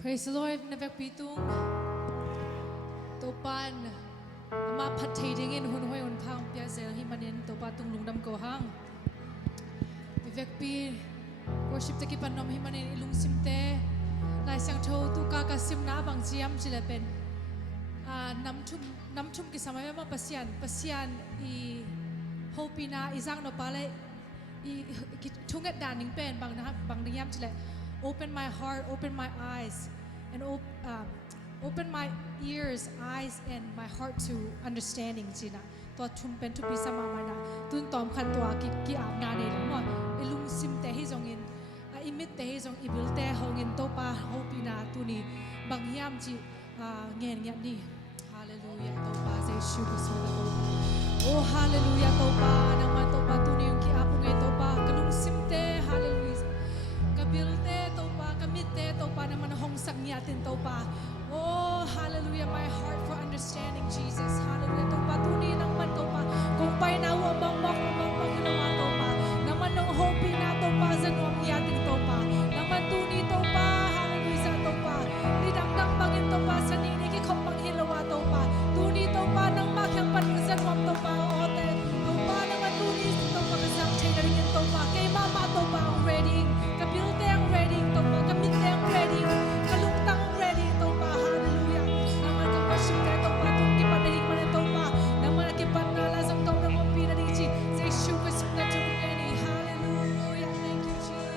Praise the Lord na vek pitung topan ama phathei dingin hun hoi hun phang pya zel hi manin topa tung lungdam ko hang vek pi worship te ki panom hi manin ilung simte lai sang tho tu ka sim na bang jiam chile pen nam thum ki samay ma pasian I hopina izang no pale I thungat daning pen bang yam chile open my heart, open my eyes, and open my ears, eyes, and my heart to understanding. Jina, to tumpen to bisa mamana. Tun tom khan to ki abna ne lang mo. Ilung sim te hi zongin, imit te hi zong ibil te hongin to pa hopina tuni bangyam ji ngen ngen ni. Hallelujah to pa say shubu sula. Oh hallelujah to pa naman to pa tuni yung ki apong ito pa kalung sim te hallelujah. Kabilte topa, kamite topa naman hong sagniatin topa. Oh, hallelujah, my heart for understanding Jesus. Hallelujah, topa tuni nang man topa. Kung pa'y nawa bang ginawa topa. Naman nung hopi na topa sa nuam yating topa. Naman tuni topa, hallelujah sa topa. Nidang bangin topa sa niniki kong panghilawa topa. Tuni topa nang makyang panunsan nuam topa. Ote, topa naman tuni topa kasang chainaringin topa. Kay mama topa ang ready. Kabilte ang ready topa, kamite ang ready, kalungtang ang ready topa, hallelujah. Naman kang worship ka topa, tung kipanahig man topa, naman kipanala sa tom ng umpina ni Chi, say shuka sukna to any, hallelujah. Thank you, Jesus.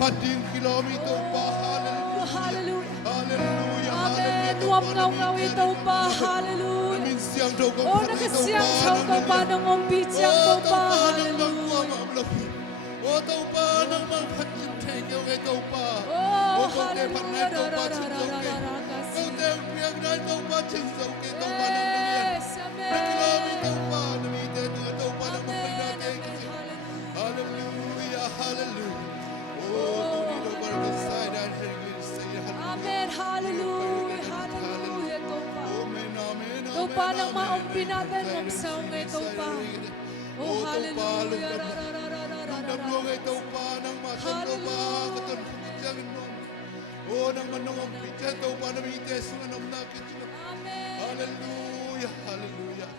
Pading kilometer pa, hallelujah, hallelujah, hallelujah. Nuam ngau ngau ito pa, hallelujah. Namin siyang daw kong Oh, nakasiyang chau kau pa ng umpitsang ko pa, hallelujah. Oh, tau pa ng mga patsin tayo kay tau pa. Oh, kau te hallelujah. panay tau pa chin sauke. Kau te piyang na tau pa chin sauke tau pa ng nangyari. Yes, amen. Nakilomi tau pa, namite tau pa ng mga Amen, natin. amen, Hallelujah, hallelujah. Oh, tuloy na parang side and hallelujah, say hallelujah. amen, hallelujah, hallelujah, ito pa. Amen, amen, Ito pa amen, nang amen. maumpi natin, magsaw nga ito pa. Oh, hallelujah, Nagdamlo nga ito pa ng matang ito pa, katon kukutsangin mo. Oh, nang manong ang pitya ito pa na mites nga nang nakit mo. amen. Hallelujah, hallelujah.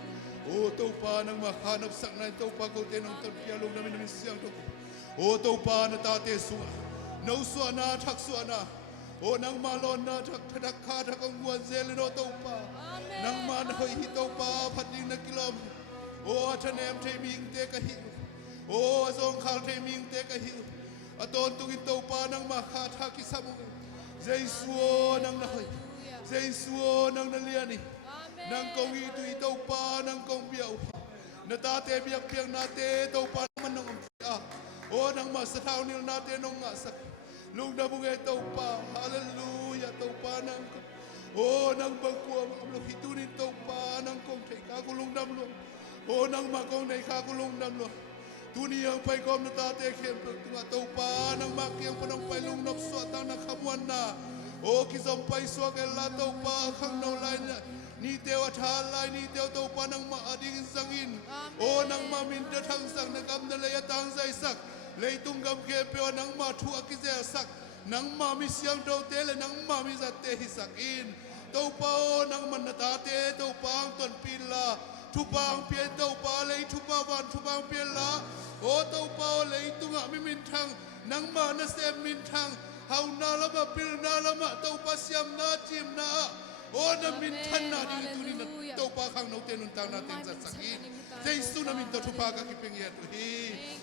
Oh, ito pa nang mahanap sak na ito pa kutin ng tagpiyalong namin namin siyang ito. Oh, ito pa na tate suwa. Nauswa na, takswa na. Oh, nang malon na, takadakada kang buwanzeli no ito pa. Amen. Nang manahoy ito pa, pating na kilom. Oh, atanem te ming te kahiyo. Oh, azong kal te ming te kahiyo. Aton tung ito pa nang makataki sa mga. Zeisuo nang nahoy. Zeisuo nang naliani. Amen. Nang kong ito pa nang kong biyaw. Natate biyak piyang nate ito pa naman ng umpia. Oh, nang masataw nila natin nung ngasak. Lung nabungay ito pa. Hallelujah. Ito pa nang oh, nang bangkuwa makamlo. Hitunin ito pa nang kong tay kakulong namlo. Oh, nang makong tay kakulong namlo. Tuni ang paykom na tate kempel. Tunga ito pa nang makiyang panang paylong nokso at ang nakamuan na. Oh, kisang paiswa kay lataw pa kang naulay na. Nitew at halay, nitew ito pa nang maading sangin. Oh, nang mamindat ang sang nagamnalayat ang sa isak. Leitunggam kepeo nang matua kisesak. Nang mami siyang daw tele, nang mami sa tehisakin. Tau pa o nang manatate, tau pa ang tuan pila. Tupang pien tau pa lay tupawan, tupang pila. O tau pa o lay tunga mimintang. Nang manasem mintang. Hau nalama pil nalama, tau pa siyam na chim na. O na mintan na dito ni na tau pa kang nautenuntang natin sa sakin. Jesu namin to tupaga kipingyan.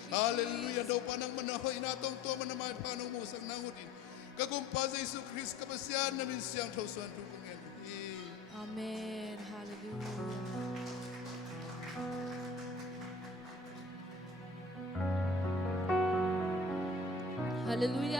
Hallelujah. Daw pa nang manahoy natong to manamay panong musang nangudin. Kagumpa sa Jesu Christ kapasyan namin siyang tausuan tupungyan. Amen. Hallelujah.